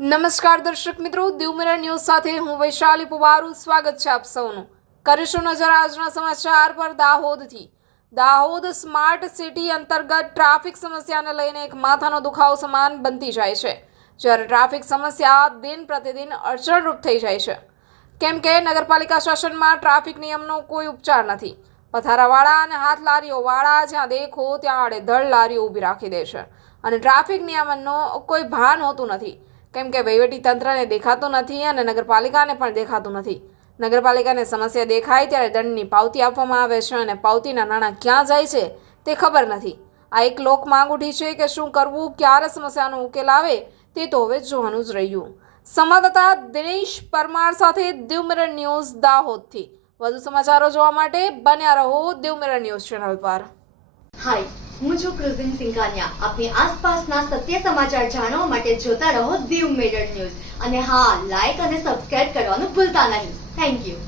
નમસ્કાર દર્શક મિત્રો, દીવ મિરર ન્યૂઝ સાથે હું વૈશાલી પુવારું સ્વાગત છે આપ સૌનું। કરીશું નજર આજના સમાચાર પર। દાહોદ સ્માર્ટ સિટી અંતર્ગત ટ્રાફિક સમસ્યાને લઈને એક માથાનો દુખાવો સમાન બનતી જાય છે, જ્યારે ટ્રાફિક સમસ્યા દિન પ્રતિદિન અડચણરૂપ થઈ જાય છે, કેમ કે નગરપાલિકા શાસનમાં ટ્રાફિક નિયમનો કોઈ ઉપચાર નથી। પથારાવાળા અને હાથ લારીઓવાળા જ્યાં દેખો ત્યાં આડેધડ લારીઓ ઊભી રાખી દે છે અને ટ્રાફિક નિયમનનો કોઈ ભાન હોતું નથી, કેમ કે વહીવટી તંત્રને દેખાતું નથી અને નગરપાલિકાને પણ દેખાતું નથી। નગરપાલિકાને સમસ્યા દેખાય ત્યારે દંડની પાવતી આપવામાં આવે છે અને પાવતીના નાણાં ક્યાં જાય છે તે ખબર નથી। આ એક લોક માંગ ઉઠી છે કે શું કરવું, ક્યારે સમસ્યાનો ઉકેલ આવે તે તો હવે જોવાનું જ રહ્યું। સંવાદદાતા દિનેશ પરમાર સાથે દીવ મિરર ન્યૂઝ દાહોદથી। વધુ સમાચારો જોવા માટે બન્યા રહો દીવ મિરર ન્યૂઝ ચેનલ પર। હાય, હું છું ક્રુઝિન સિંઘાનિયા। આપની આસપાસના સત્ય સમાચાર જાણવા માટે જોતા રહો દીવ મિરર ન્યૂઝ અને હા, લાઈક અને સબસ્ક્રાઇબ કરવાનું ભૂલતા નહીં। Thank you.